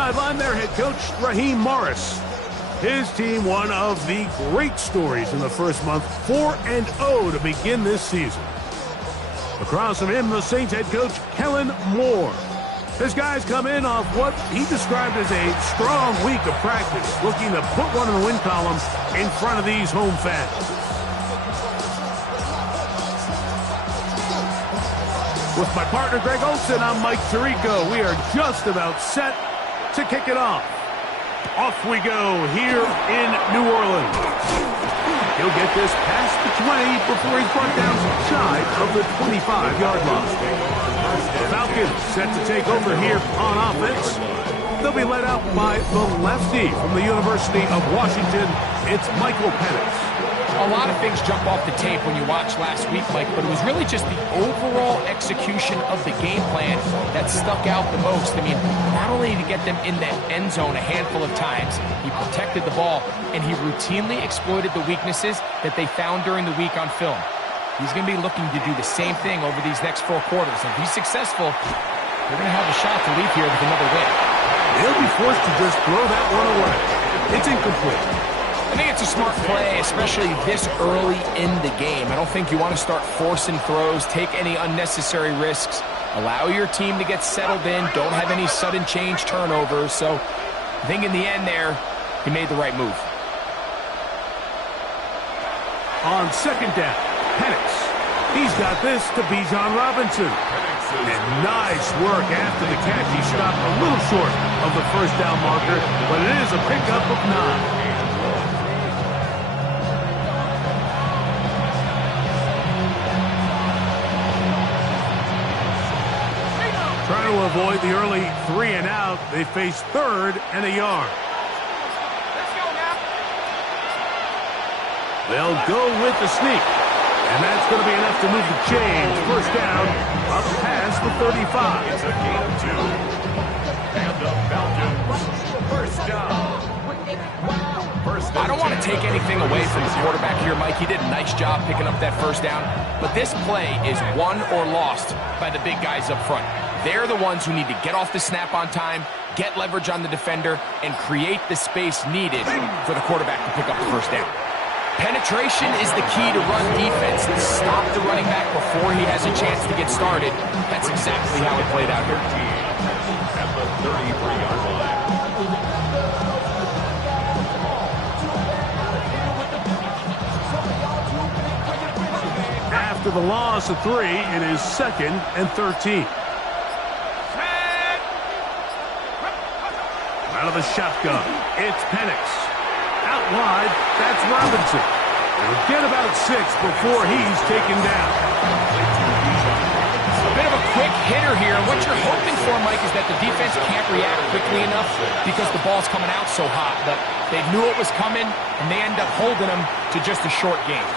sideline, their head coach, Raheem Morris. His team, one of the great stories in the first month, 4-0 to begin this season. Across from him, the Saints head coach, Kellen Moore. His guys come in off what he described as a strong week of practice, looking to put one in the win column in front of these home fans. With my partner, Greg Olson, I'm Mike Tirico. We are just about set to kick it off. Off we go here in New Orleans. He'll get this past the 20 before he's brought down shy of the 25-yard line. The Falcons set to take over here on offense. They'll be led out by the lefty from the University of Washington. It's Michael Penix. A lot of things jump off the tape when you watch last week, Mike, but it was really just the overall execution of the game plan that stuck out the most. I mean, not only did he get them in the end zone a handful of times, he protected the ball, and he routinely exploited the weaknesses that they found during the week on film. He's going to be looking to do the same thing over these next 4 quarters. If he's successful, they're going to have a shot to leave here with another win. They'll be forced to just throw that one away. It's incomplete. I think it's a smart play, especially this early in the game. I don't think you want to start forcing throws, take any unnecessary risks, allow your team to get settled in, don't have any sudden change turnovers. So I think in the end there, he made the right move. On second down, Penix. He's got this to Bijan Robinson. And nice work after the catch. He stopped a little short of the first down marker, but it is a pickup of 9. Trying to avoid the early 3 and out, they face 3rd and a yard. Let's go now. They'll go with the sneak. And that's going to be enough to move the chains. First down, up past the 35. It's a gain of 2. And the Falcons, first down. I don't want to take anything away from the quarterback here, Mike. He did a nice job picking up that first down. But this play is won or lost by the big guys up front. They're the ones who need to get off the snap on time, get leverage on the defender, and create the space needed for the quarterback to pick up the first down. Penetration is the key to run defense. Stop the running back before he has a chance to get started. That's exactly how it played out here. At the 33-yard line. After the loss of 3, it is 2nd and 13. Out of the shotgun, it's Penix. Out wide, that's Robinson. He'll get about 6 before he's taken down. A bit of a quick hitter here. What you're hoping for, Mike, is that the defense can't react quickly enough because the ball's coming out so hot. But they knew it was coming, and they end up holding them to just a short game.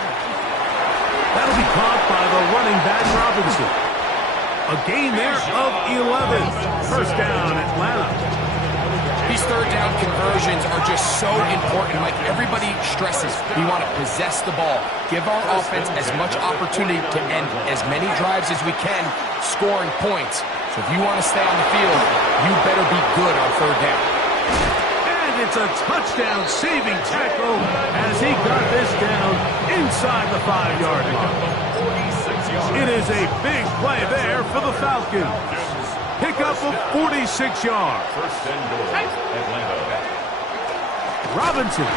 That'll be caught by the running back Robinson. A gain there of 11. First down, Atlanta. These third down conversions are just so important. Like everybody stresses, we want to possess the ball, give our offense as much opportunity to end as many drives as we can, scoring points. So if you want to stay on the field, you better be good on third down. And it's a touchdown-saving tackle as he got this down inside the 5-yard line. It is a big play there for the Falcons. Pickup of 46 yards. First and goal, Atlanta. Robinson.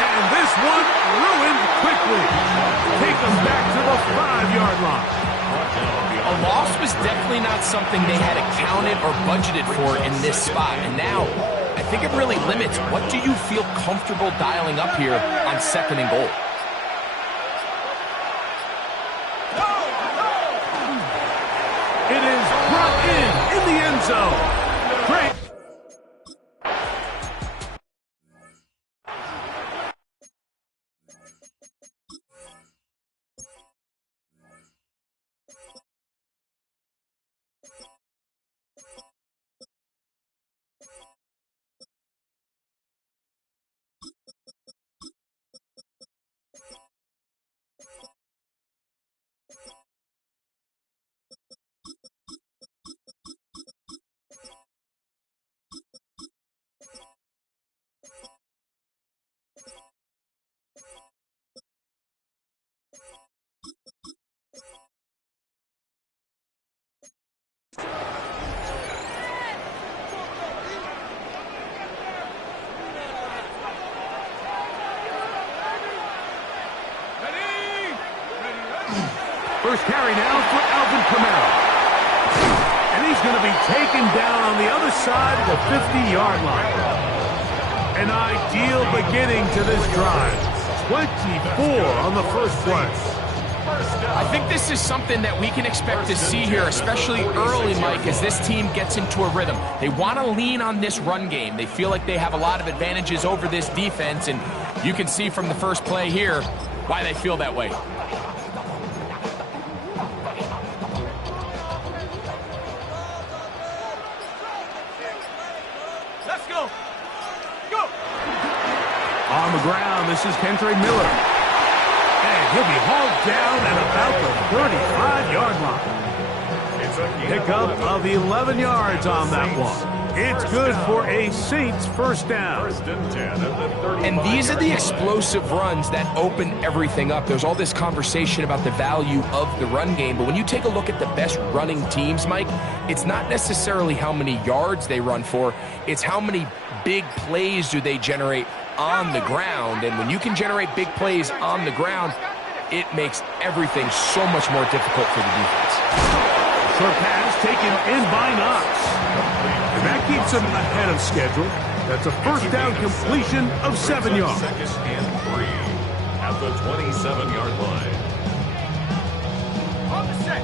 And this one ruined quickly. Take them back to the 5-yard line. A loss was definitely not something they had accounted or budgeted for in this spot. And now, I think it really limits what do you feel comfortable dialing up here on 2nd and goal. It is brought in the end zone. Great. first carry now for Alvin Kamara. And he's going to be taken down on the other side of the 50-yard line. An ideal beginning to this drive. 24 on the first play. I think this is something that we can expect to see here, especially early, Mike, as this team gets into a rhythm. They want to lean on this run game. They feel like they have a lot of advantages over this defense, and you can see from the first play here why they feel that way. Let's go. Go. On the ground, this is Kendra Miller. And he'll be hauled down at about the 35-yard line. Pickup of 11 yards on that one. It's good for a Saints first down. And these are the explosive runs that open everything up. There's all this conversation about the value of the run game, but when you take a look at the best running teams, Mike, it's not necessarily how many yards they run for, it's how many big plays do they generate on the ground. And when you can generate big plays on the ground, it makes everything so much more difficult for the defense. Short pass taken in by Knox. And that keeps him ahead of schedule. That's a first down completion of 7 yards. Second and 3 at the 27-yard line.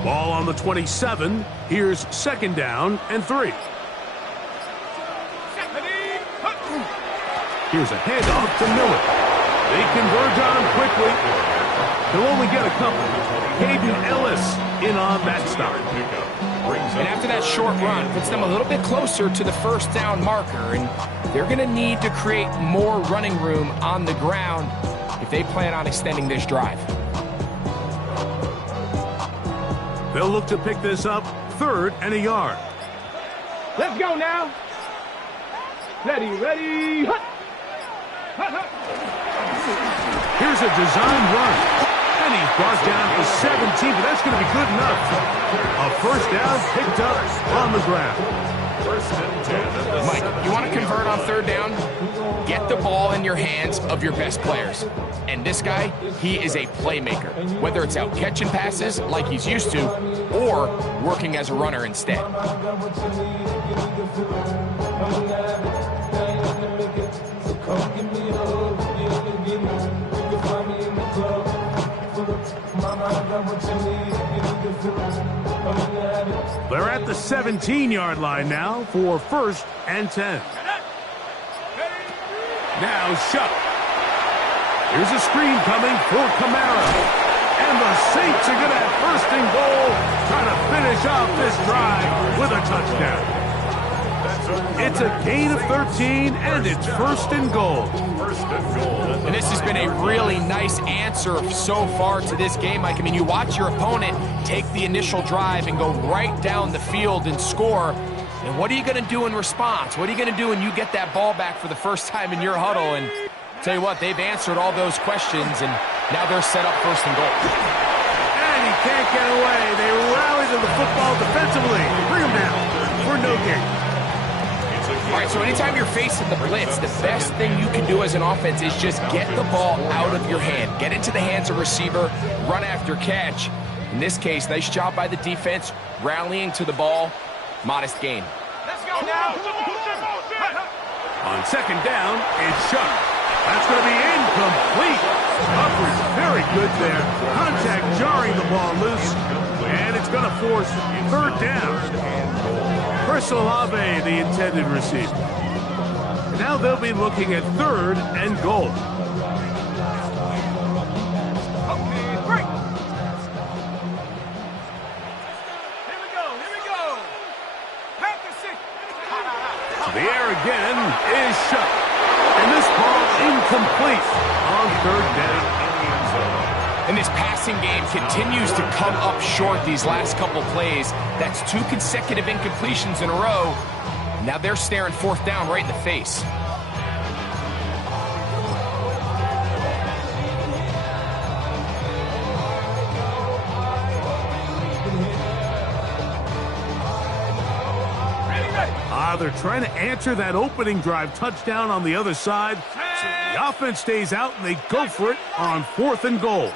Ball on the 27. Here's second down and 3. Here's a handoff to Miller. They converge on quickly. They'll only get a couple. Hayden Ellis in on that stop. And after that short run, puts them a little bit closer to the first down marker, and they're going to need to create more running room on the ground if they plan on extending this drive. They'll look to pick this up 3rd and a yard. Let's go now. Ready. Here's a design run. And he's brought down to 17, but that's going to be good enough. A first down picked up on the ground. First and 10. Mike, you want to convert on 3rd down? Get the ball in your hands of your best players. And this guy, he is a playmaker. Whether it's out catching passes like he's used to, or working as a runner instead. They're at the 17-yard line now for 1st and 10. Now Shuck. Here's a screen coming for Kamara. And the Saints are going to have 1st and goal, trying to finish off this drive with a touchdown. It's a gain of 13, and it's 1st and goal. And this has been a really nice answer so far to this game, Mike. I mean, you watch your opponent take the initial drive and go right down the field and score. And what are you going to do in response? What are you going to do when you get that ball back for the first time in your huddle? And tell you what, they've answered all those questions, and now they're set up 1st and goal. And he can't get away. They rally to the football defensively. Bring him down for no gain. All right, so anytime you're facing the blitz, the best thing you can do as an offense is just get the ball out of your hand. Get into the hands of receiver, run after catch. In this case, nice job by the defense, rallying to the ball. Modest gain. Let's go now. On 2nd down, it's Shuck. That's going to be incomplete. Coverage very good there. Contact jarring the ball loose. And it's going to force 3rd down. Personal Ave, the intended receiver. Now they'll be looking at 3rd and goal. Okay, break. Here we go. Pack the 6. The air again is Shuck. And this ball incomplete on 3rd down. And this passing game continues to come up short these last couple plays. That's 2 consecutive incompletions in a row. Now they're staring 4th down right in the face. They're trying to answer that opening drive touchdown on the other side. So the offense stays out, and they go for it on 4th and goal.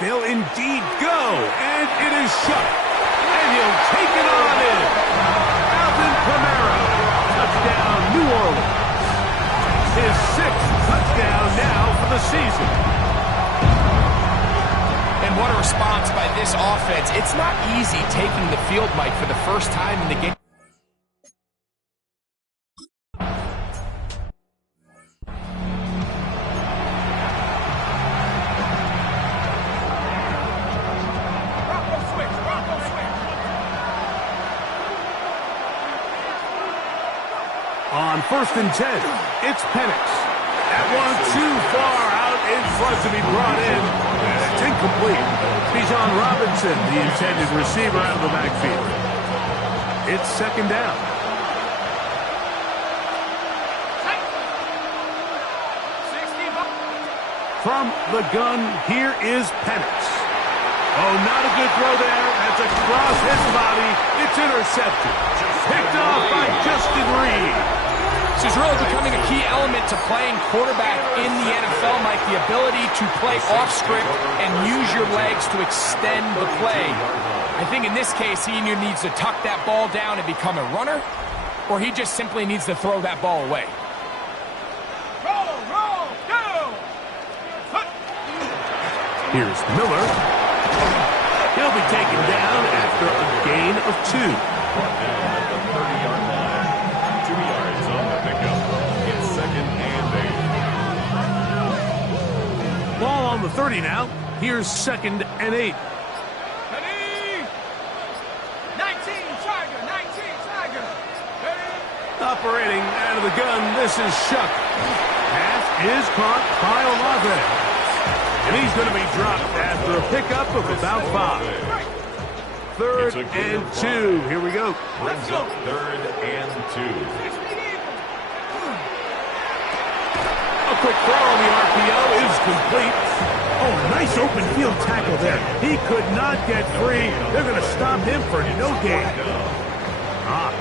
They'll indeed go, and it is shut. And he'll take it on in. Alvin Kamara, touchdown, New Orleans. His 6th touchdown now for the season. And what a response by this offense. It's not easy taking the field, Mike, for the first time in the game. On 1st and 10, it's Penix. That one too far out in front to be brought in. It's incomplete. Bijan Robinson, the intended receiver, out of the backfield. It's 2nd down. From the gun, here is Penix. Oh, not a good throw there. That's across his body. It's intercepted. Picked off by Justin Reed. This is really becoming a key element to playing quarterback in the NFL, Mike, the ability to play off script and use your legs to extend the play. I think in this case, he either needs to tuck that ball down and become a runner, or he just simply needs to throw that ball away. Roll, go! Here's Miller. He'll be taken down after a gain of 2. At the 30-yard line. 2 yards on the pickup. It's 2nd and 8. Ball on the 30 now. Here's 2nd and 8. Ready? 19, Tiger. Ready? Operating out of the gun, this is Shuck. Pass is caught by Olave. And he's going to be dropped after a pickup of about 5. 3rd and 2. Here we go. Let's go. 3rd and 2. A quick throw on the RPO is complete. Oh, nice open field tackle there. He could not get free. They're going to stop him for no gain.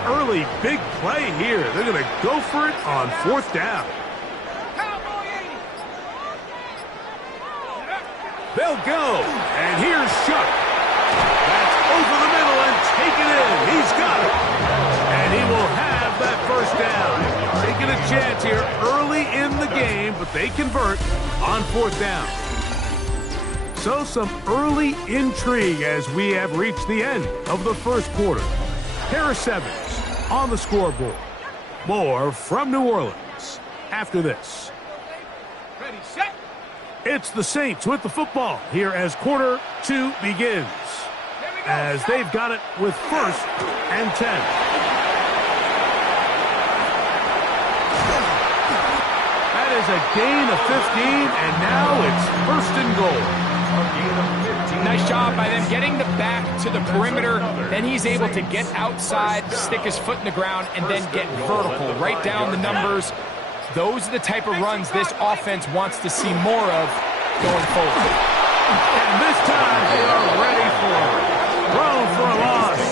Early big play here. They're going to go for it on 4th down. They'll go. And here's Shuck. That's over the middle and taken in. He's got it. And he will have that 1st down. Taking a chance here early in the game, but they convert on 4th down. So some early intrigue as we have reached the end of the 1st quarter. Pair of 7s on the scoreboard. More from New Orleans after this. Ready, set. It's the Saints with the football here as quarter 2 begins. As they've got it with 1st and 10. That is a gain of 15, and now it's 1st and goal. Nice job by them getting the back to the perimeter. Then he's able to get outside, stick his foot in the ground, and then get vertical. Right down the numbers. Those are the type of runs this offense wants to see more of going forward. And this time they are ready for it. Thrown for a loss,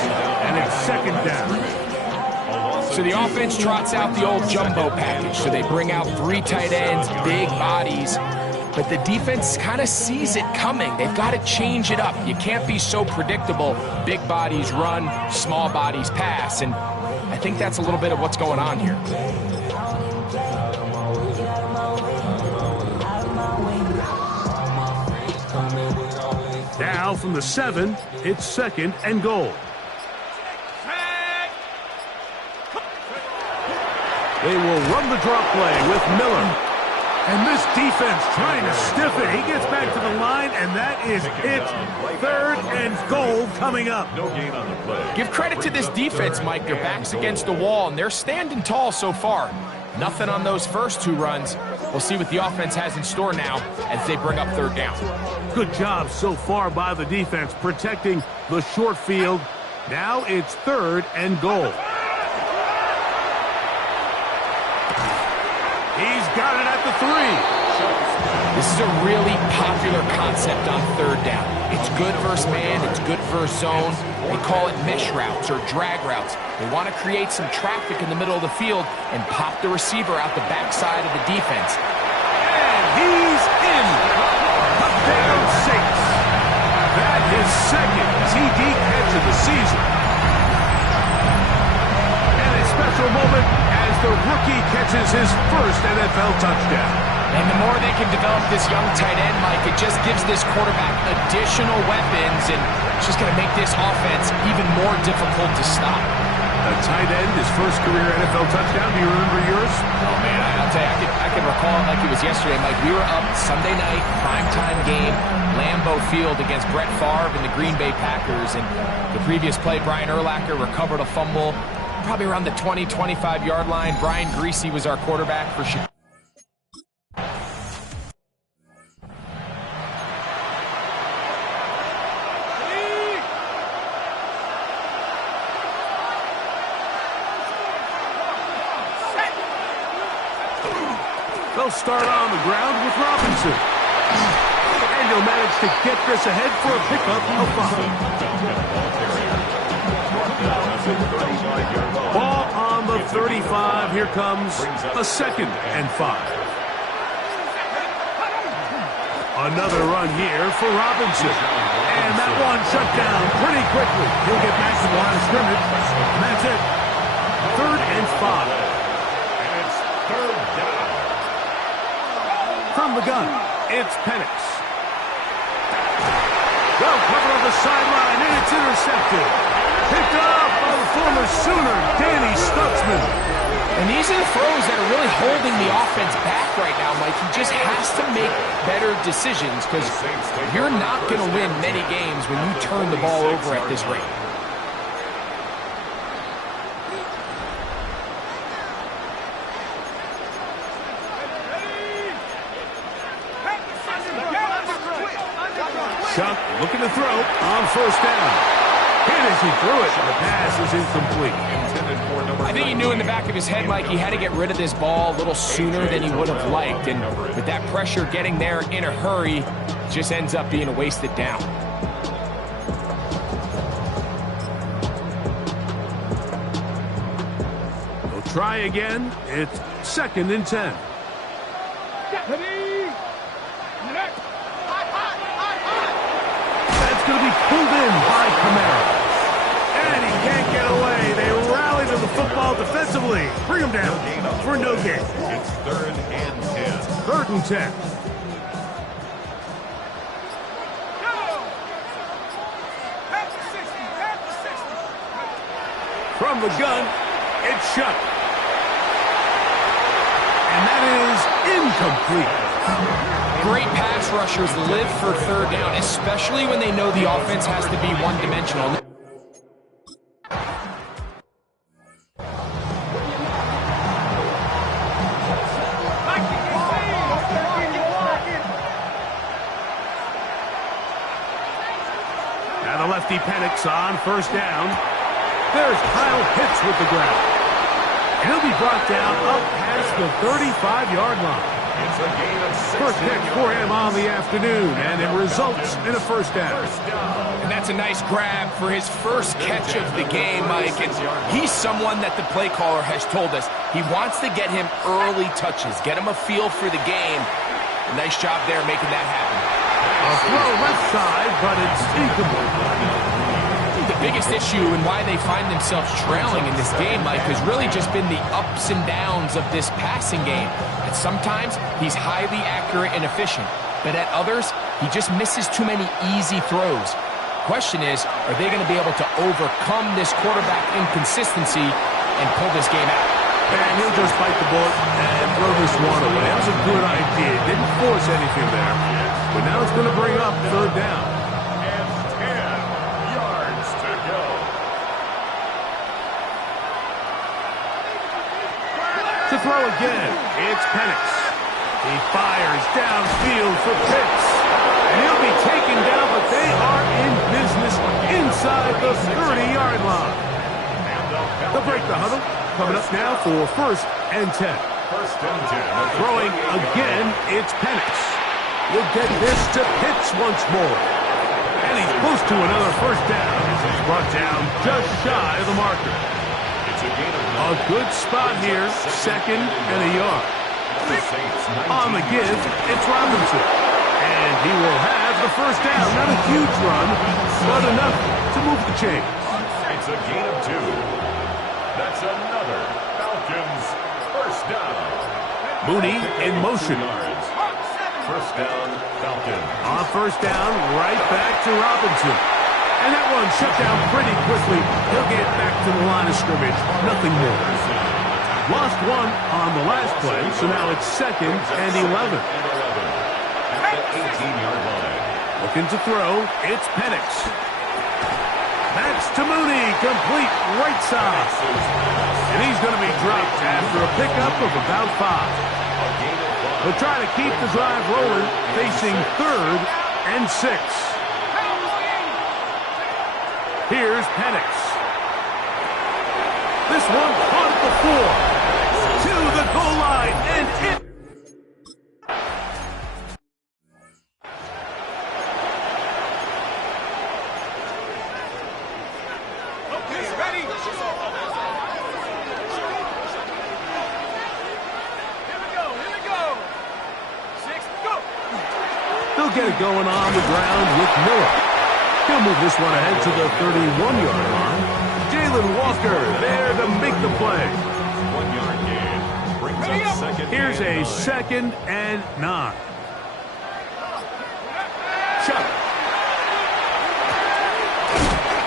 and it's 2nd down. So the offense trots out the old jumbo package. So they bring out 3 tight ends, big bodies. But the defense kind of sees it coming. They've got to change it up. You can't be so predictable. Big bodies run, small bodies pass. And I think that's a little bit of what's going on here. Now from the 7, it's 2nd and goal. They will run the drop play with Miller. And this defense trying to stiff it. He gets back to the line, and that is it. 3rd and goal coming up. No gain on the play. Give credit to this defense, Mike. Their back's against the wall, and they're standing tall so far. Nothing on those first 2 runs. We'll see what the offense has in store now as they bring up 3rd down. Good job so far by the defense protecting the short field. Now it's 3rd and goal. He's got it at the 3. This is a really popular concept on 3rd down. It's good versus man, it's good versus zone. They call it mesh routes or drag routes. They want to create some traffic in the middle of the field and pop the receiver out the backside of the defense. And he's in. Touchdown Saints. second TD catch of the season. And a special moment as the rookie catches his first NFL touchdown. And the more they can develop this young tight end, Mike, it just gives this quarterback additional weapons, and it's just going to make this offense even more difficult to stop. A tight end, his first career NFL touchdown. Do you remember yours? Oh, man, I'll tell you, I can recall it like it was yesterday, Mike. We were up Sunday night, primetime game, Lambeau Field against Brett Favre and the Green Bay Packers. And the previous play, Brian Urlacher recovered a fumble probably around the 20, 25-yard line. Brian Greasy was our quarterback for Chicago. They'll start on the ground with Robinson. And he'll manage to get this ahead for a pickup of 5. Ball on the 35. Here comes a 2nd and 5. Another run here for Robinson. And that one shut down pretty quickly. He'll get back to the line of scrimmage. And that's it. 3rd and 5. And it's 3rd down. From the gun, it's Penix. Well covered on the sideline, and it's intercepted. Picked up by the former Sooner, Danny Stutzman. And these are the throws that are really holding the offense back right now, Mike. He just has to make better decisions because you're not going to win many games when you turn the ball over at this rate. Chuck looking to throw on 1st down. And as he threw it, the pass is incomplete. I think he knew in the back of his head, Mike, he had to get rid of this ball a little sooner than he would have liked. And with that pressure getting there in a hurry, it just ends up being a wasted down. They'll try again. It's 2nd and 10. That's going to be pulled in by Kamara. And he can't get away. They rally to the football defensively. Bring him down for no gain. It's 3rd and 10. 3rd and 10. From the gun, it's shut. And that is incomplete. Great pass rushers live for 3rd down, especially when they know the offense has to be one-dimensional. Now the lefty Penix on 1st down. There's Kyle Pitts with the grab. And he'll be brought down up past the 35-yard line. It's a gain of 6. First catch for him on the afternoon, and it results in a 1st down. And that's a nice grab for his first catch of the game, Mike. And he's someone that the play caller has told us he wants to get him early touches, get him a feel for the game. Nice job there making that happen. A throw left side, but it's incomplete. The biggest issue and why they find themselves trailing in this game, Mike, has really just been the ups and downs of this passing game. And sometimes he's highly accurate and efficient, but at others, he just misses too many easy throws. Question is, are they going to be able to overcome this quarterback inconsistency and pull this game out? And he'll just bite the bullet and throw this one away. That was a good idea. Didn't force anything there. But now it's going to bring up 3rd down. And 10 yards to go. To throw again, it's Penix. He fires downfield for Pitts. And he'll be taken down, but they are in business inside the 30-yard line. They'll break the huddle. Coming up now for 1st and 10. 1st and 10. Throwing again, it's Penix. We'll get this to Pitts once more. And he's close to another 1st down. He's brought down just shy of the marker. It's a gain of A good spot here, 2nd and a yard. On the give, it's Robinson. And he will have the first down. Not a huge run, but enough to move the chains. It's a gain of 2. That's another Falcons first down. Mooney in motion. First down, Falcons. On first down, right back to Robinson. And that one shut down pretty quickly. He'll get back to the line of scrimmage. Nothing more. Lost one on the last play, so now it's 2nd and 11. At the 18-yard line. Looking to throw, it's Penix. That's to Mooney, complete right side. And he's going to be dropped after a pickup of about 5. They'll try to keep the drive rolling, facing 3rd and 6. Here's Penix. This one caught at the 4. To the goal line, and it... Okay, ready? Here we go. 6, go. They'll get it going on the ground with Miller. He'll move this one ahead to the 31-yard line. Jalen Walker there to make the play. 1-yard gain. Brings up second. Here's a 2nd and 9. Chuck.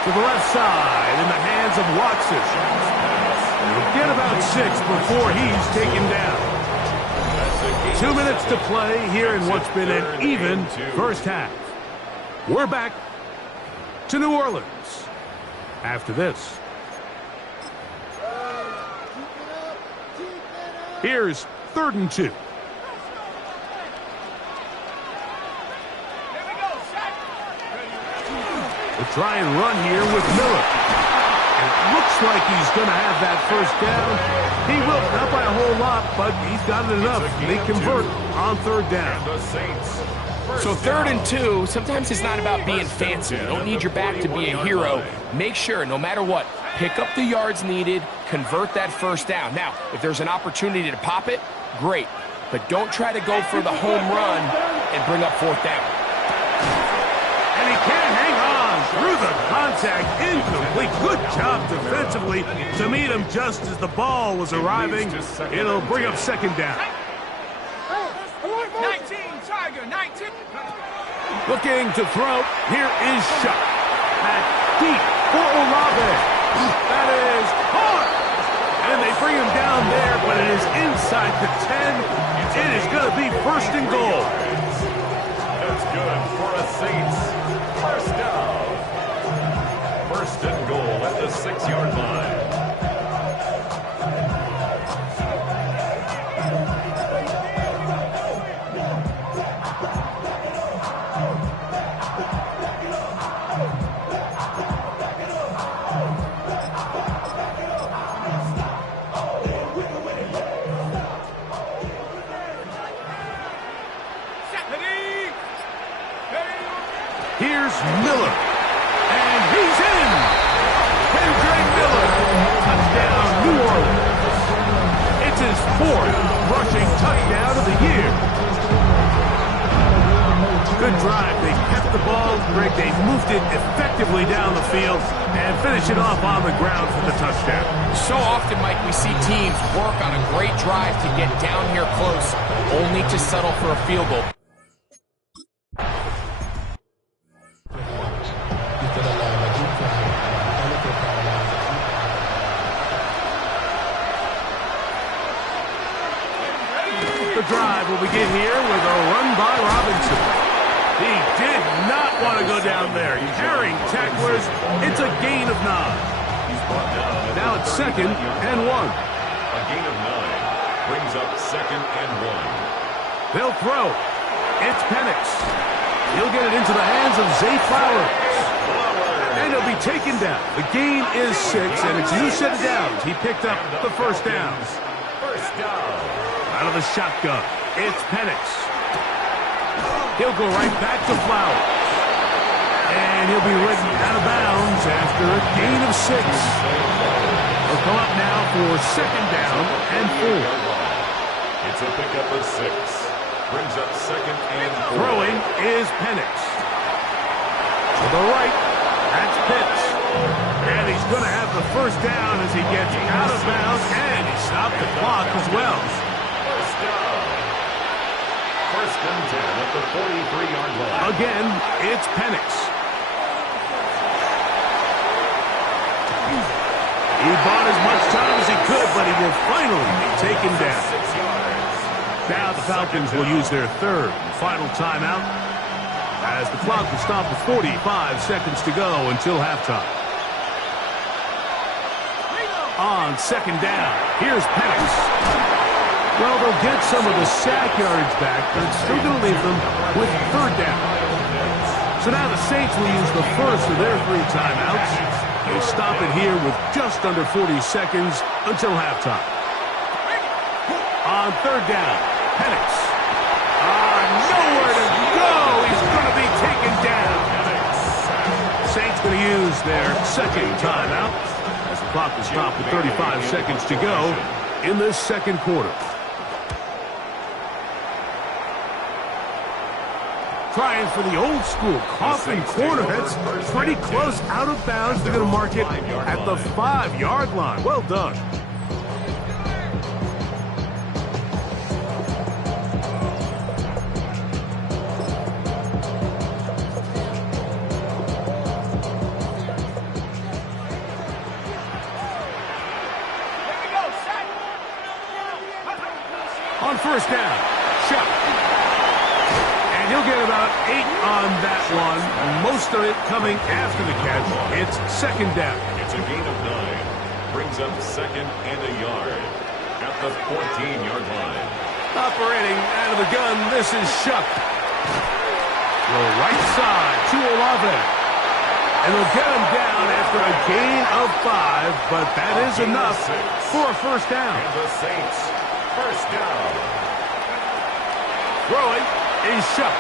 To the left side in the hands of Watson. He'll get about 6 before he's taken down. 2 minutes to play here in what's been an even first half. We're back to New Orleans after this. Here's 3rd and 2. Here we go, set. We'll try and run here with Miller. And it looks like he's going to have that first down. He will, not by a whole lot, but he's got it enough. They convert on 3rd down. The Saints. So 3rd and 2, sometimes it's not about being fancy. You don't need your back to be a hero. Make sure, no matter what, pick up the yards needed, convert that first down. Now, if there's an opportunity to pop it, great. But don't try to go for the home run and bring up 4th down. And he can't hang on through the contact. Incomplete. Good job defensively to meet him just as the ball was arriving. It'll bring up 2nd down. 19, Tiger, 19. Looking to throw. Here is Shuck. Back deep for Olave. That is hard. And they bring him down there, but it is inside the 10. It is going to be 1st and goal. That's good for a Saints first down. 1st and goal at the 6-yard line. Here's Miller. And he's in. Kendrick Miller. Touchdown, New Orleans. It's his 4th rushing touchdown of the year. Good drive. They kept the ball. Greg, they moved it effectively down the field and finish it off on the ground for the touchdown. So often, Mike, we see teams work on a great drive to get down here close, only to settle for a field goal. The drive will begin here with a run by Robinson. He did not want to go down there. Carrying tacklers, it's a gain of 9. Now it's 2nd and 1. A gain of 9 brings up 2nd and 1. They'll throw. It's Penix. He'll get it into the hands of Zay Flowers. And he'll be taken down. The gain is 6, and it's 2 set downs. He picked up the first down. First down. Out of the shotgun, it's Penix. He'll go right back to Flowers. And he'll be ridden out of bounds after a gain of 6. He'll come up now for 2nd down and 4. It's a pickup of 6. Brings up second and 4. Throwing is Penix. To the right, that's Pitts. And he's going to have the first down as he gets out of bounds, and he stopped the clock as well. First down. First and 10 at the 43-yard line. Again, it's Penix. He bought as much time as he could, but he will finally be taken down. 6 yards. Now the Falcons will use their third and final timeout as the clock will stop with 45 seconds to go until halftime. On second down, here's Penix. Well, they'll get some of the sack yardage back, but it's still going to leave them with third down. So now the Saints will use the first of their 3 timeouts. They stop it here with just under 40 seconds until halftime. On third down, Penix. Nowhere to go. He's going to be taken down. Saints going to use their second timeout as the clock will stop with 35 seconds to go in this second quarter. Trying for the old school coffin corner. That's pretty close out of bounds. They're going to mark it at the 5-yard line. Well done. On first down, shot. And he'll get about 8 on that one. Most of it coming after the catch. It's second down. It's a gain of 9. Brings up second and a yard at the 14-yard line. Operating out of the gun, this is Shuck. The right side to Olave. And they'll get him down after a gain of 5, but that is enough for a first down. And the Saints, first down. Throwing is Shuck.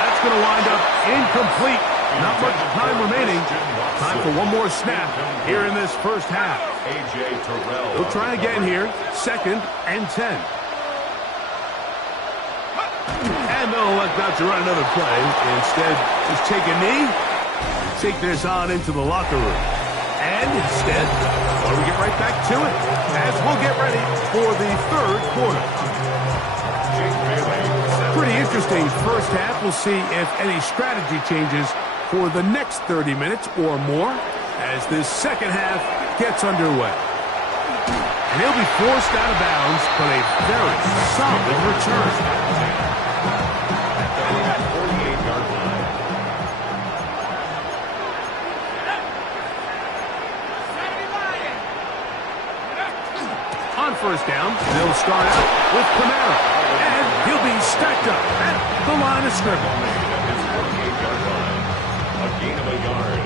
That's going to wind up incomplete. Not much time remaining. Time for one more snap here in this first half. A.J. Terrell. We'll try again here. Second and 10. And they'll elect not to run another play. Instead, just take a knee, take this on into the locker room. And instead, well, we get right back to it as we'll get ready for the third quarter. Pretty interesting first half. We'll see if any strategy changes for the next 30 minutes or more as this second half gets underway. And he'll be forced out of bounds, but a very solid return. On first down, they'll start out with Kamara, and he'll be stacked up at the line of scrimmage. A gain of a yard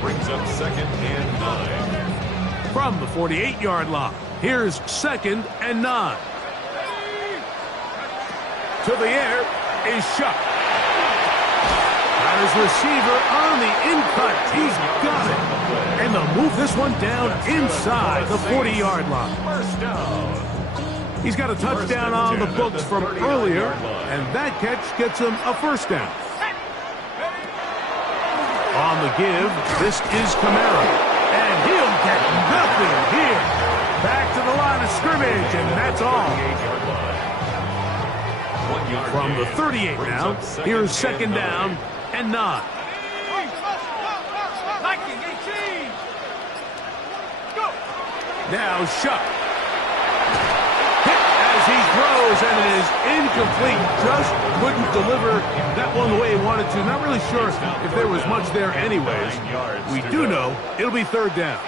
brings up second and 9. From the 48-yard line, here's second and 9. To the air is Shuck. Got his receiver on the in-cut. He's got it. And they'll move this one down inside the 40-yard line. First down. He's got a touchdown on the books from earlier, and that catch gets him a first down. On the give, this is Kamara. And he'll get nothing here. Back to the line of scrimmage, and that's all. From the 38 now, here's second down and 9. Now Shuck. Hit as he throws, and it is incomplete. Just couldn't deliver that one the way he wanted to. Not really sure if there was much there anyways. We do know it'll be third down.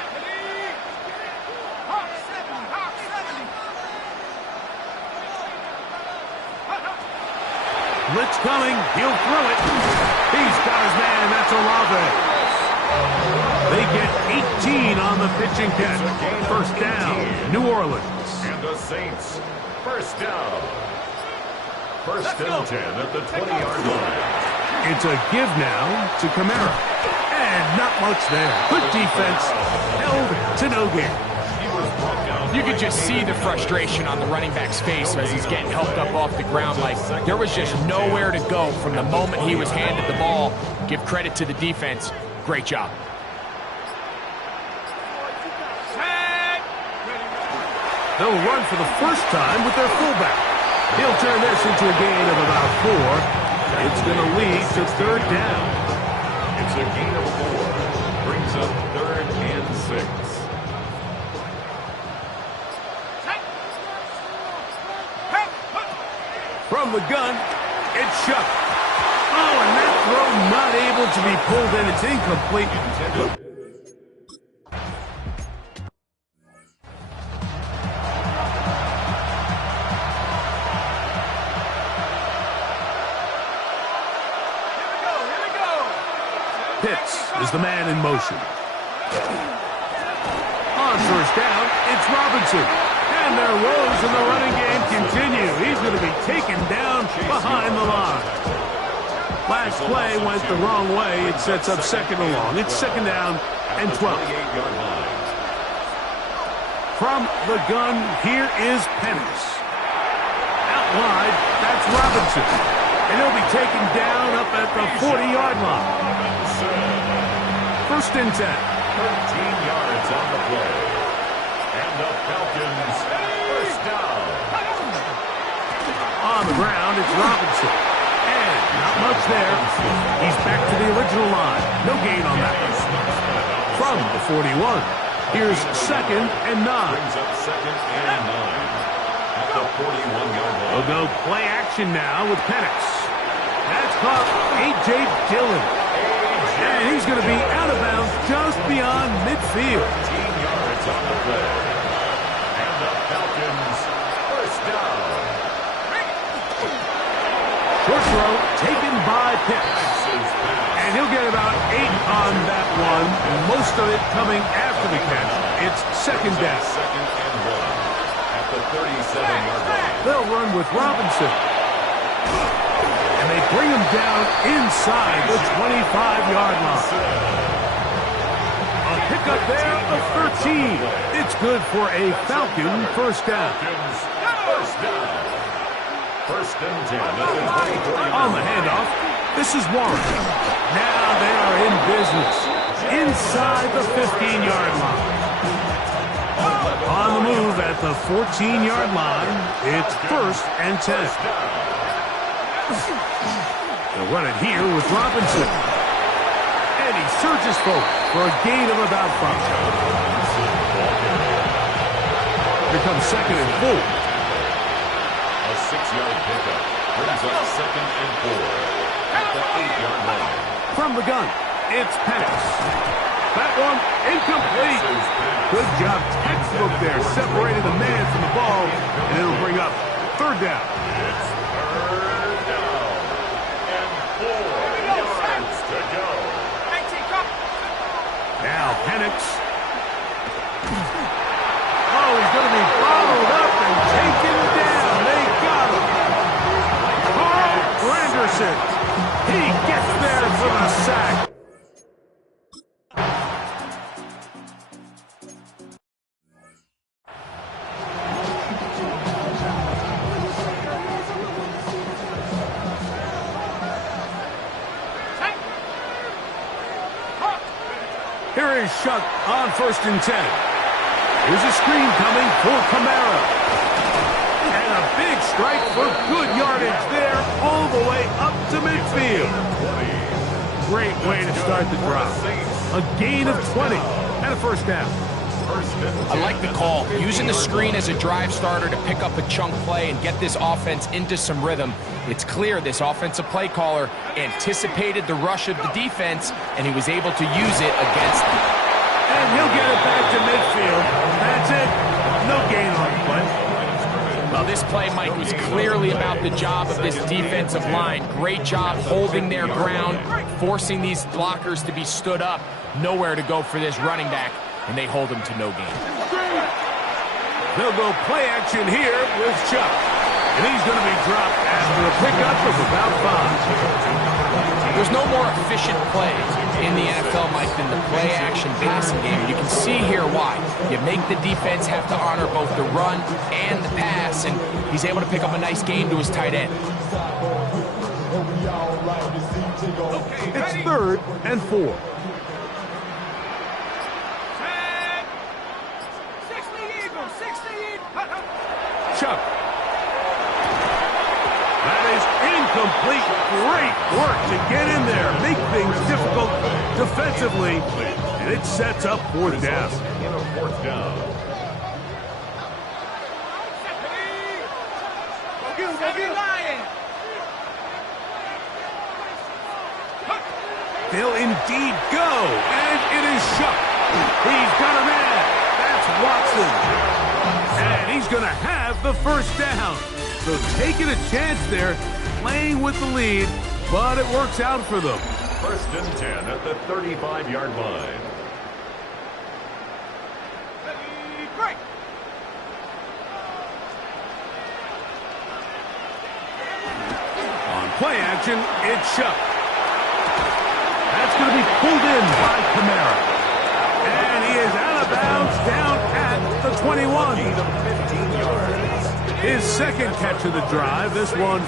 Blitz coming. He'll throw it. He's got his man. That's Olave. They get 18 on the pitching catch. First down, New Orleans. And the Saints, first down. First and 10 at the 20-yard line. It's a give now to Kamara. And not much there. Good defense. Held to no gain. He was brought down You could just see the frustration on the running back's face as he's getting helped up off the ground. Like, there was just nowhere to go from the moment he was handed the ball. Give credit to the defense. Great job. They'll run for the first time with their fullback. He'll turn this into a gain of about 4. It's going to lead to third down. It's a gain of 4. Brings up 3rd and 6. From the gun, it's Shuck. Oh, and that throw not able to be pulled in. It's incomplete. Pitts is the man in motion. On first down, it's Robinson. And their woes in the running game continue. He's going to be taken down behind the line. Last play went the wrong way. It sets up second and long. It's second down and 12. From the gun, here is Penix. Out wide, that's Robinson. And he'll be taken down up at the 40-yard line. First and 10. 13 yards on the play. And the Falcons first down. On the ground, it's Robinson. And not much there. He's back to the original line. No gain on that. From the 41. Here's second and 9. Brings up second and 9. At the 41-yard line. We'll go play action now with Penix. That's caught A.J. Dillon. And he's going to be out of bounds just beyond midfield. 15 yards on the play. And the Falcons first down. Short throw taken by Pitts. And he'll get about 8 on that one. Most of it coming after the catch. It's second down. Second and 1 at the 37-yard line. They'll run with Robinson. And they bring him down inside the 25-yard line. A pickup there of 13. It's good for a Falcon first down. First down. First and 10 at the 23. On the handoff, this is Warren. Now they are in business inside the 15-yard line. On the move at the 14-yard line, it's first and 10. They'll run it here with Robinson. And he surges forward for a gain of about 5. Here comes second and 4. A 6-yard pickup brings up second and 4 at the 8-yard line. From the gun, it's Penix. That one incomplete. Good job, textbook there, separating the man from the ball, and it'll bring up third down. It's third down and 4 yards to go. Now Penix. Oh, he's going to be bottled up and taken down. They got him. Carl Granderson. He gets there for the sack. Here is Shuck on first and 10. Here's a screen coming for Kamara. And a big strike for good yardage there all the way up to midfield. Great way to start the drive. A gain of 20 and a first down. I like the call. Using the screen as a drive starter to pick up a chunk play and get this offense into some rhythm. It's clear this offensive play caller anticipated the rush of the defense, and he was able to use it against them. And he'll get it back to midfield. That's it. No gain on the play. Well, this play, Mike, was clearly about the job of this defensive line. Great job holding their ground, forcing these blockers to be stood up. Nowhere to go for this running back, and they hold him to no gain. They'll go play action here with Chuck. And he's going to be dropped after a pickup of about 5. There's no more efficient play in the NFL, Mike, than the play-action passing game. You can see here why. You make the defense have to honor both the run and the pass, and he's able to pick up a nice game to his tight end. It's 3rd and 4. Chuck. That is incomplete. Great work to get in there. Make things difficult defensively. And it sets up 4th down. In a 4th down. They'll indeed go. And it is Chuck. He's got a man. That's Watson. And he's going to have the 1st down. So taking a chance there, playing with the lead, but it works out for them. 1st and 10 at the 35-yard line. Break. On play action, it's Chuck. That's going to be pulled in by Kamara. And he is out of bounds down at the 21. Gain of 15 yards. His 2nd catch of the drive. This one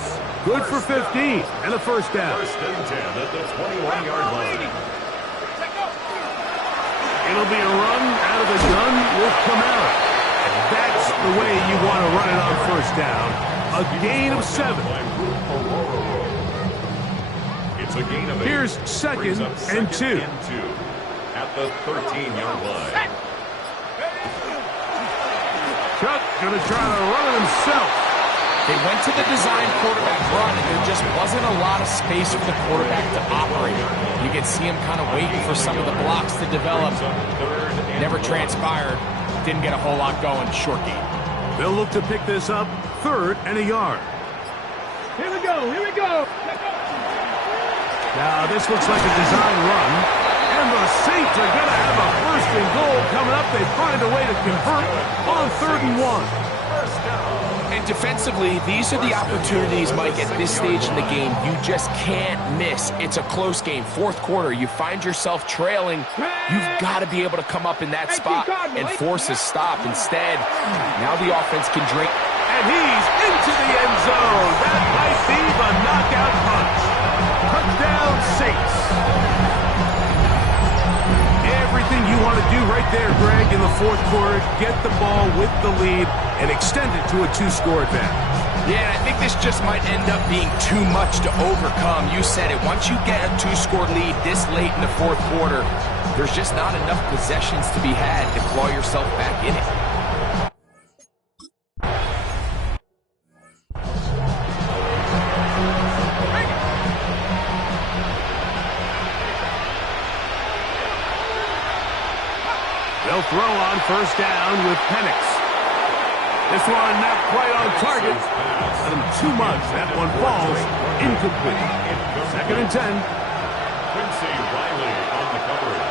good for 15 and a 1st down. 1st and 10 at the 21-yard line. It'll be a run out of the gun with Kamara. And that's the way you want to run it on 1st down. A gain of 7. It's a gain of 8. Here's 2nd and 2. At the 13-yard line. Chuck going to try to run it himself. They went to the design quarterback run, and there just wasn't a lot of space for the quarterback to operate. You can see him kind of waiting for some of the blocks to develop. Never transpired. Didn't get a whole lot going. Short game. They'll look to pick this up 3rd and a yard. Here we go. Here we go. Now this looks like a design run. And the Saints are going to have a 1st and goal coming up. They find a way to convert on 3rd and 1. And defensively, these are the opportunities, Mike, at this stage in the game you just can't miss. It's a close game. 4th quarter, you find yourself trailing. You've got to be able to come up in that spot and force a stop. Instead, now the offense can drink. And he's into the end zone. That might be the knockout punch. Touchdown, Saints. Everything you want to do right there, Greg, in the 4th quarter, get the ball with the lead and extend it to a 2-score advantage. Yeah, I think this just might end up being too much to overcome. You said it. Once you get a 2-score lead this late in the 4th quarter, there's just not enough possessions to be had to claw yourself back in it. They'll throw on 1st down with Penix. This one not quite on target. And too much. That one falls incomplete. 2nd and 10. Quincy Riley on the coverage.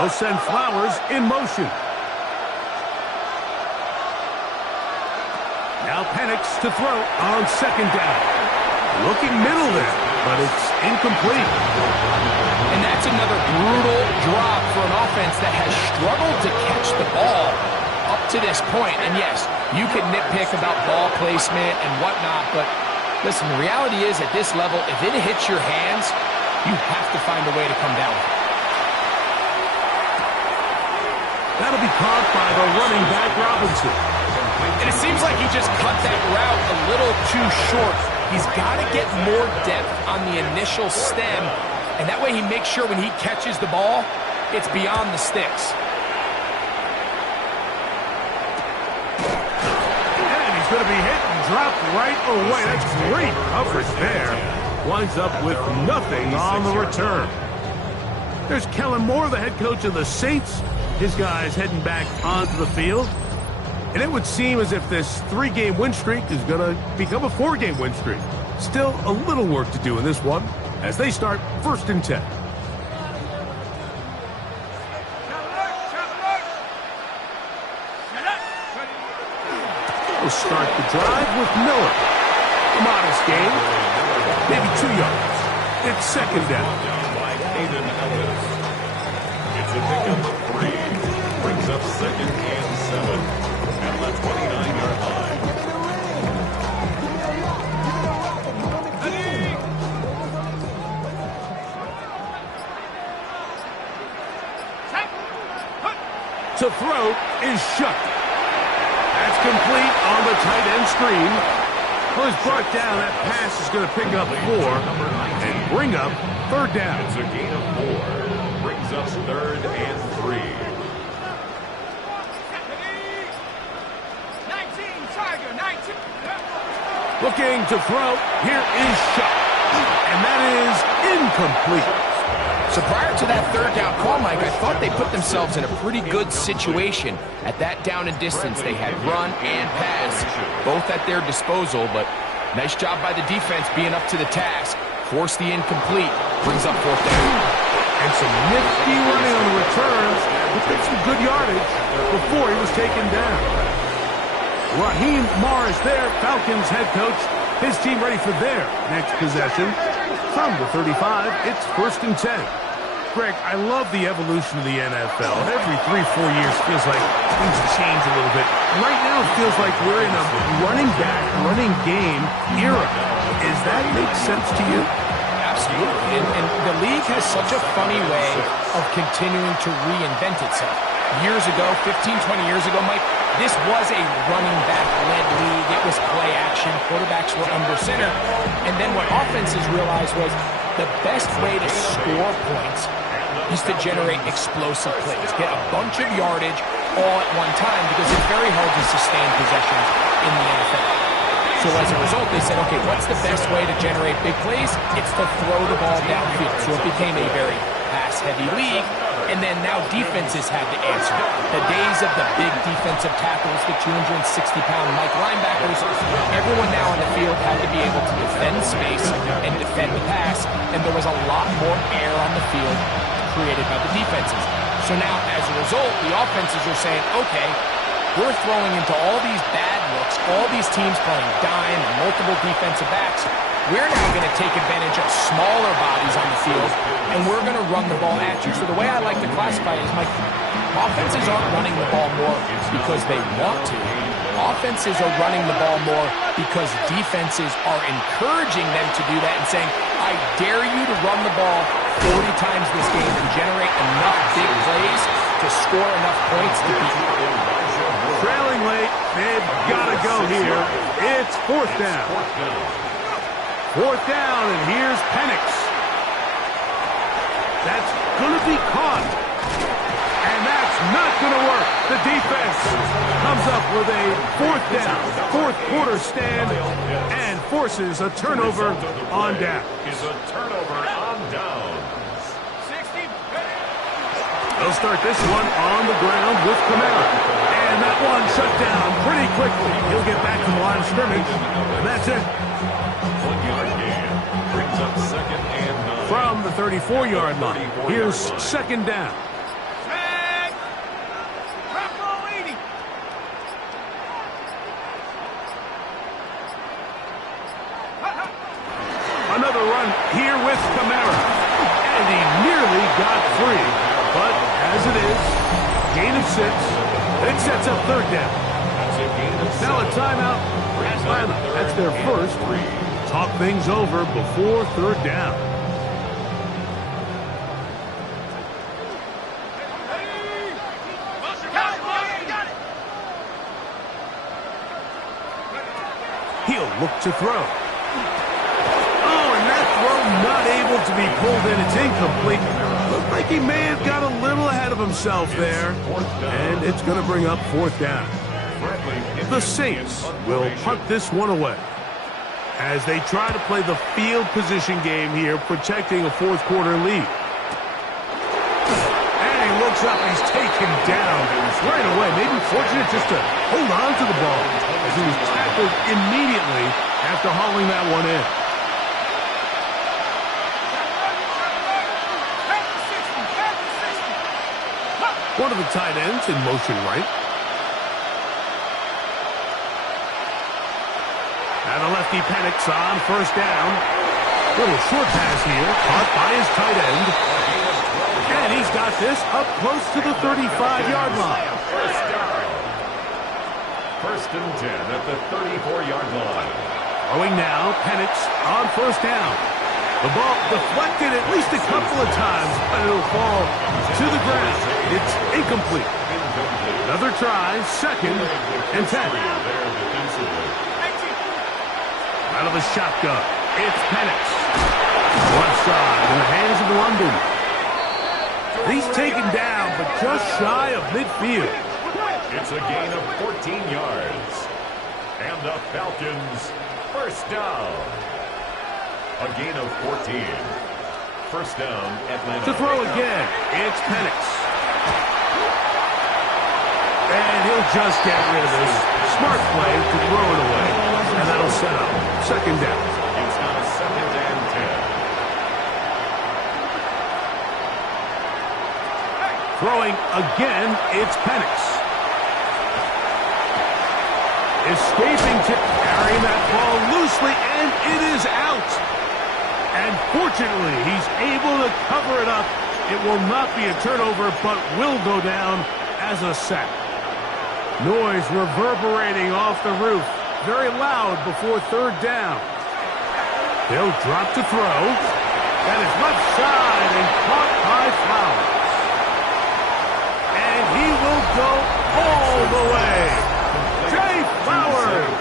They'll send Flowers in motion. Now Penix to throw on 2nd down. Looking middle there, but it's incomplete. And that's another brutal drop for an offense that has struggled to catch the ball up to this point. And yes, you can nitpick about ball placement and whatnot, but listen, the reality is at this level, if it hits your hands, you have to find a way to come down with it. That'll be caught by the running back, Robinson. And it seems like he just cut that route a little too short. He's got to get more depth on the initial stem, and that way he makes sure when he catches the ball, it's beyond the sticks. And he's going to be hit and dropped right away. That's great coverage there. Winds up with nothing on the return. There's Kellen Moore, the head coach of the Saints. His guys heading back onto the field. And it would seem as if this 3-game win streak is going to become a 4-game win streak. Still a little work to do in this one as they start 1st and 10. will start the drive with Miller. A modest gain, maybe 2 yards. It's second down. It's a pickup of 3. Brings up second and 7 at the 29-yard line. To throw is shut. That's complete on the tight end screen. Well, it's brought down. That pass is going to pick up 4 and bring up third down. It's a gain of 4. Brings us third and 3. 19, Tiger, 19. Looking to throw. Here is shut. And that is incomplete. So prior to that third down call, Mike, I thought they put themselves in a pretty good situation. At that down and distance, they had run and pass, both at their disposal, but nice job by the defense being up to the task. Forced the incomplete, brings up fourth down. And some nifty running on the returns. He picked some good yardage before he was taken down. Raheem Morris there, Falcons head coach. His team ready for their next possession. From the 35, it's first and 10. Greg, I love the evolution of the NFL. Every 3-4 years feels like things change a little bit. Right now it feels like we're in a running back, running game era. Does that make sense to you? Absolutely. And the league has such a funny way of continuing to reinvent itself. Years ago, 15, 20 years ago, Mike, this was a running back-led league. It was play action. Quarterbacks were under center. And then what offenses realized was the best way to score points is to generate explosive plays. Get a bunch of yardage all at one time because it's very hard to sustain possessions in the NFL. So as a result, they said, okay, what's the best way to generate big plays? It's to throw the ball downfield. So it became a very pass-heavy league. And then now defenses had to answer. The days of the big defensive tackles, the 260-pound Mike linebackers, everyone now on the field had to be able to defend space and defend the pass, and there was a lot more air on the field created by the defenses. So now, as a result, the offenses are saying, okay, we're throwing into all these bad looks, all these teams playing dime and multiple defensive backs. We're now going to take advantage of smaller bodies on the field, and we're going to run the ball at you. So the way I like to classify it is, Mike, offenses aren't running the ball more because they want to. Offenses are running the ball more because defenses are encouraging them to do that and saying, I dare you to run the ball 40 times this game and generate enough big plays to score enough points to beat you. Trailing late, they've got to go here. It's fourth down. Fourth down, and here's Penix. That's going to be caught. And that's not going to work. The defense comes up with a fourth down, fourth quarter stand, and forces a turnover on down. Is a turnover on downs. They'll start this one on the ground with Kamara. And that one shut down pretty quickly. He'll get back to the line of scrimmage, and that's it. 1-yard gain. Brings up second and 9. From the 34-yard line, here's second down. Tag. Drop ball 80. Another run here with Kamara. And he nearly got free. But as it is, gain of 6. It sets up third down. Now a timeout. Atlanta, that's their first. Talk things over before third down. He'll look to throw. Oh, and that throw not able to be pulled in. It's incomplete. Looked like he may have got a little ahead of himself there. And it's going to bring up fourth down. The Saints will punt this one away as they try to play the field position game here, protecting a fourth quarter lead. And he looks up, he's taken down right away. Maybe fortunate just to hold on to the ball as he was tackled immediately after hauling that one in. One of the tight ends in motion right. And the lefty Penix on first down. Little short pass here, caught by his tight end. And he's got this up close to the 35-yard line. First down. First and 10 at the 34-yard line. Throwing now, Penix on first down. The ball deflected at least a couple of times, but it'll fall to the ground. It's incomplete. Another try, second and 10. Out of the shotgun, it's Penix. Left side in the hands of London. He's taken down, but just shy of midfield. It's a gain of 14 yards. And the Falcons, first down. A gain of 14. First down, Atlanta. To throw again, it's Penix. And he'll just get rid of this. Smart play to throw it away. And that'll set up second down. It's now second and 10. Throwing again, it's Penix. Escaping to carrying that ball loosely, and it is out. And fortunately, he's able to cover it up. It will not be a turnover, but will go down as a sack. Noise reverberating off the roof. Very loud before third down. They'll drop to throw. That is left side and caught by Flowers. And he will go all the way. Jay Flowers.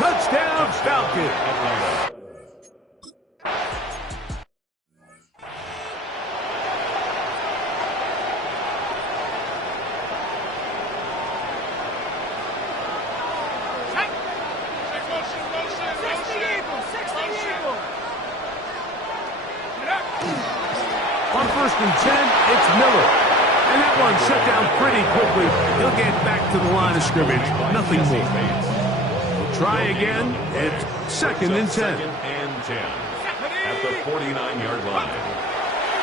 Touchdown, Falcons. On first and 10, it's Miller. And that one shut down pretty quickly. He'll get back to the line of scrimmage. Nothing more. We'll try again. It's second and 10. Second and 10 at the 49-yard line.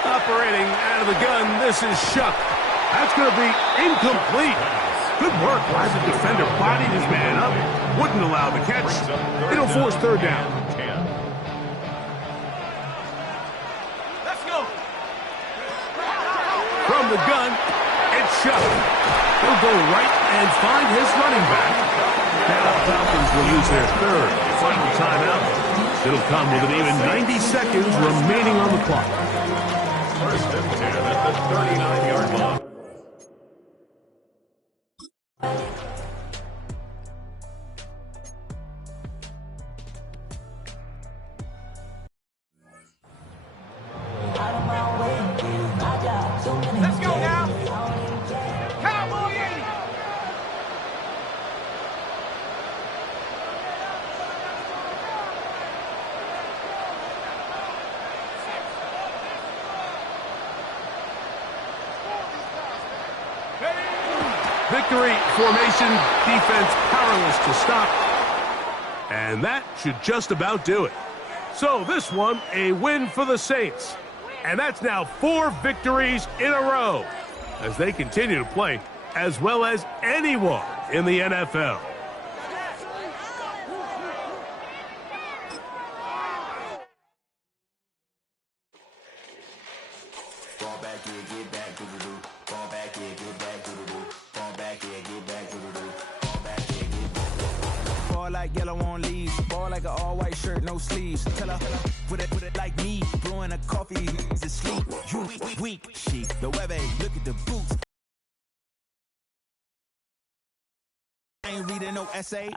Operating out of the gun, this is Shuck. That's going to be incomplete. Good work. As the defender bodied his man up. Wouldn't allow the catch. It'll force third down. From the gun, it's Shuck. He'll go right and find his running back. Now the Falcons will use their third final timeout. It'll come with an even 90 seconds remaining on the clock. First and 10 at the 39-yard line. Let's go now. Cowboy 80. Victory formation, defense powerless to stop. And that should just about do it. So this one, a win for the Saints. And that's now 4 victories in a row as they continue to play as well as anyone in the NFL. Fall back here, get back to the do. Fall back here, get back to the do. Fall back here, get back to the do. Fall back here, get back to the do. Fall like yellow on leaves. Fall like an all-white shirt, no sleeves. Tell her, put it like me. Blowing a coffee, he's asleep. You weak, she. The web look at the boots. I ain't reading no essay.